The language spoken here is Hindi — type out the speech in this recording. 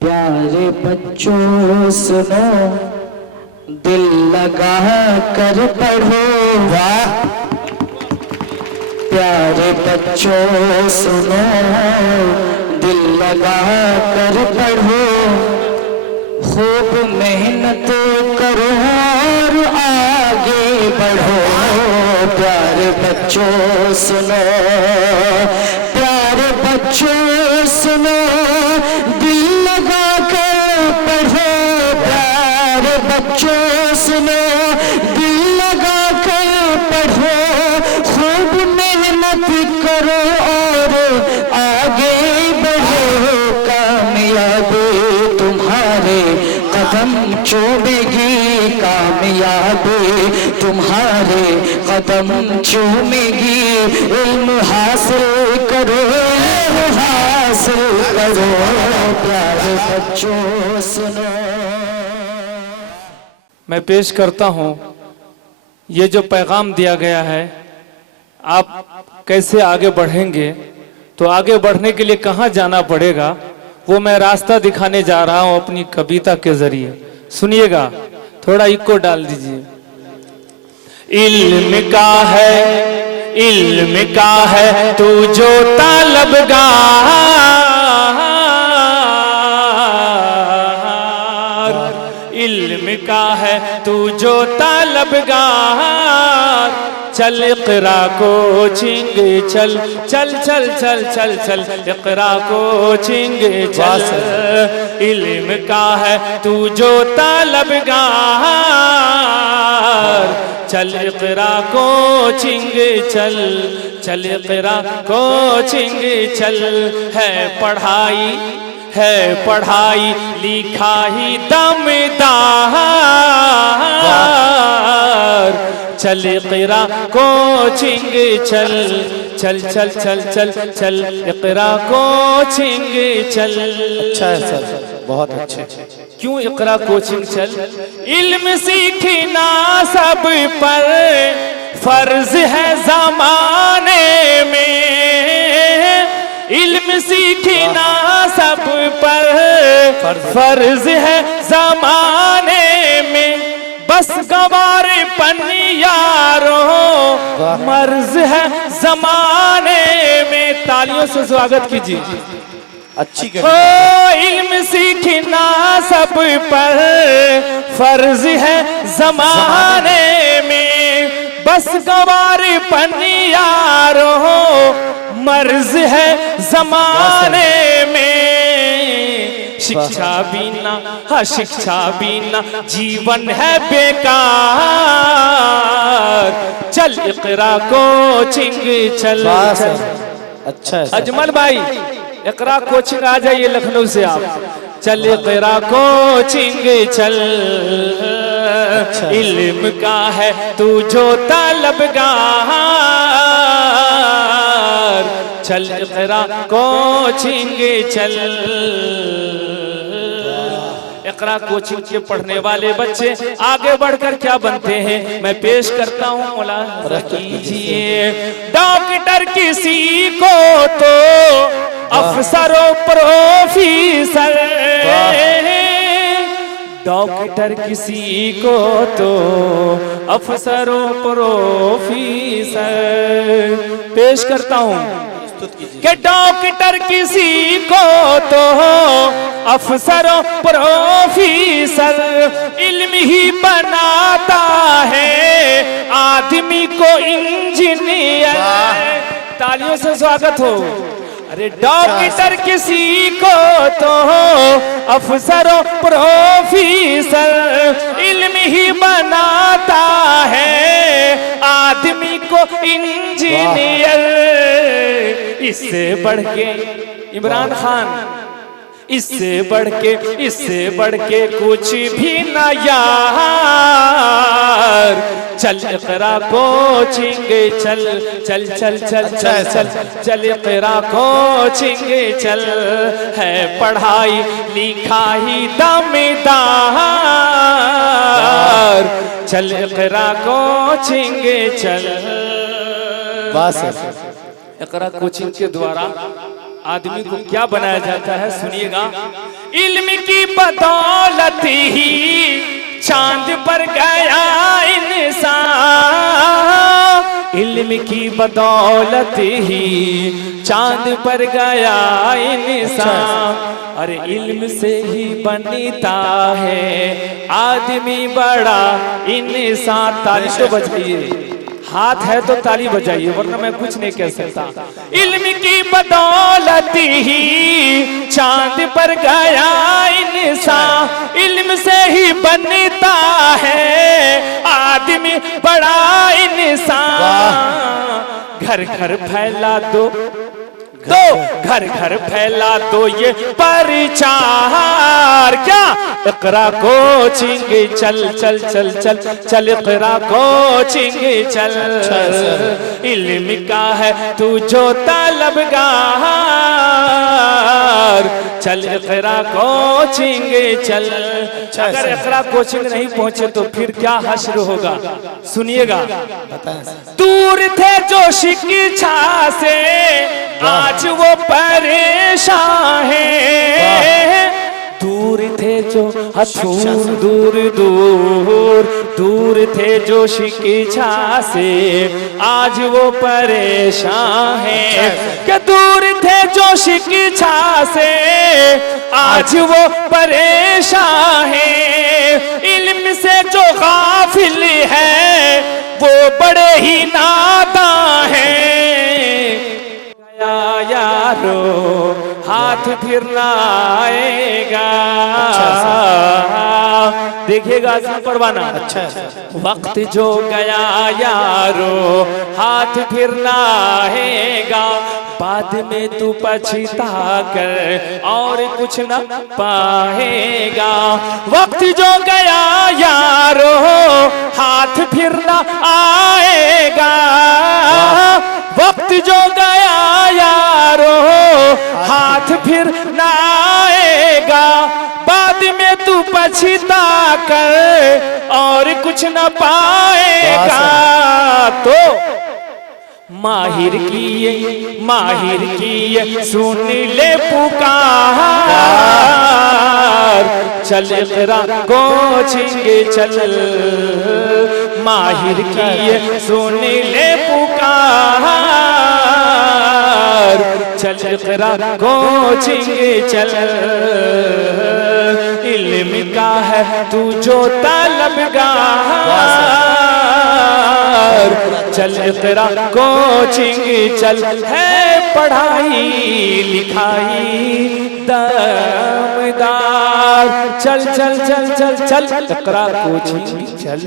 प्यारे बच्चों सुनो, दिल लगा कर पढ़ो। वाह! प्यारे बच्चों सुनो, दिल लगा कर पढ़ो। खूब मेहनत करो और आगे बढ़ो। प्यारे बच्चों सुनो, प्यारे बच्चों सुनो, दिल लगा कर पढ़ो। प्यारे बच्चों सुनो, दिल लगा कर पढ़ो। खूब मेहनत करो और आगे बढ़ो। कामयाबी तुम्हारे कदम चूमेगी, कामयाबी तुम्हारे कदम चूमेगी। इल्म हासिल करो, हासिल करो। प्यारे बच्चों सुनो। मैं पेश करता हूँ ये जो पैगाम दिया गया है, आप कैसे आगे बढ़ेंगे, तो आगे बढ़ने के लिए कहाँ जाना पड़ेगा वो मैं रास्ता दिखाने जा रहा हूँ अपनी कविता के जरिए। सुनिएगा, थोड़ा इको डाल दीजिए। इल्म का है, इल्म का है तू जो तालबगार, इल्म का है तू जो तालबगार। चल इक़रा कोचिंग चल चल चल चल चल चल, इक़रा कोचिंग चल। इल्म का है तू जो तालबगार, चल इक़रा कोचिंग चल चल, इक़रा कोचिंग चल। है पढ़ाई लिखा ही दमदार। चल इक़रा कोचिंग चल चल चल चल चल चल, इक़रा कोचिंग चल। अच्छा है सर, बहुत अच्छे। क्यों इक़रा कोचिंग चल? इल्म सीखना सब पर फर्ज है ज़माने में। इल्म सीखना सब पर फर्ज है ज़माने में। बस गवारपन यारों मर्ज है ज़माने में। तालियों से स्वागत कीजिए। अच्छी हो इल्म सीखना सब पर फर्ज है ज़माने में। बस गवारपन यारों मर्ज है ज़माने में। शिक्षा बिना, हाँ शिक्षा बिना जीवन है बेकार। चल इक़रा कोचिंग चल चल। अच्छा है। अजमल भाई, इक़रा कोचिंग आ जाइए लखनऊ से आप। चल इक़रा कोचिंग चल। इल्म का है तू जो तालबगार। चल इक़रा कोचिंग चल। इक़रा कोचिंग के पढ़ने वाले बच्चे आगे बढ़कर क्या बनते हैं, मैं पेश करता हूँ। मुलाहिज़ा कीजिए। डॉक्टर किसी को तो अफसरों प्रोफेसर, डॉक्टर किसी को तो अफसरों प्रोफेसर। पेश करता हूँ कि डॉक्टर किसी को तो अफसरों प्रोफेसर। इल्म ही बनाता है आदमी को इंजीनियर। तालियों से स्वागत हो। अरे डॉक्टर किसी को तो अफसरों प्रोफेसर। इल्म ही बनाता है आदमी को इंजीनियर। इससे बढ़ के इमरान खान, इससे बढ़ के कुछ भी ना यार। चल इक़रा कोचिंग चल चल चल चल चल चल चल, इक़रा कोचिंग चल। है पढ़ाई लिखा ही दमदार। चल इक़रा कोचिंग चल। बस इक़रा कोचिंग के द्वारा आदमी को क्या बनाया जाता है, सुनिएगा। इल्म की बदौलत ही चांद पर गया इंसान, इल्म की बदौलत ही चांद पर गया इंसान। अरे इल्म से ही बनता है आदमी बड़ा इंसान। ताली तो बजाइए, हाथ है तो ताली बजाइए, वरना मैं कुछ नहीं कह सकता। इल्म की बदौलत ही चांद पर गया इंसान, इल्म से ही बनता है आदमी बड़ा इंसान। घर घर फैला दो घर घर फैला दो ये प्रचार। क्या इकरा कोचिंग चल चल चल चल चल, इकरा कोचिंग चल। इल्म का है तू जो तलबगार, चल इकरा कोचिंग चल। अगर इकरा कोचिंग नहीं पहुंचे तो फिर क्या हश्र होगा, सुनिएगा। दूर थे जो शिक्षा से आज वो परेशान है, दूर थे जो हथूर दूर दूर, दूर थे जो शिक्षा से आज वो परेशान है। कि दूर थे जो शिक्षा से आज वो परेशान है, इल्म से जो गाफिल है वो बड़े ही नादान है। यारो हाथ फिर ना आएगा, देखिएगा पढ़वाना। अच्छा वक्त जो गया यारो हाथ फिर ना आएगा, बाद में तू पछता कर और कुछ न पाएगा। वक्त जो गया यारो हाथ फिर ना आएगा, वक्त जो गया यारो हाथ फिर ना आएगा, बाद में तू पछता कर और कुछ न पाएगा। तो माहिर की सुन ले पुकार, चल इकरा कोचिंग चल। माहिर की सुन ले पुकार, चल इकरा कोचिंग चल। इल्म का है तू जो तलबगार, चल इकरा कोचिंग चल। है पढ़ाई लिखाई दमदार, चल चल चल चल चल इकरा कोचिंग चल।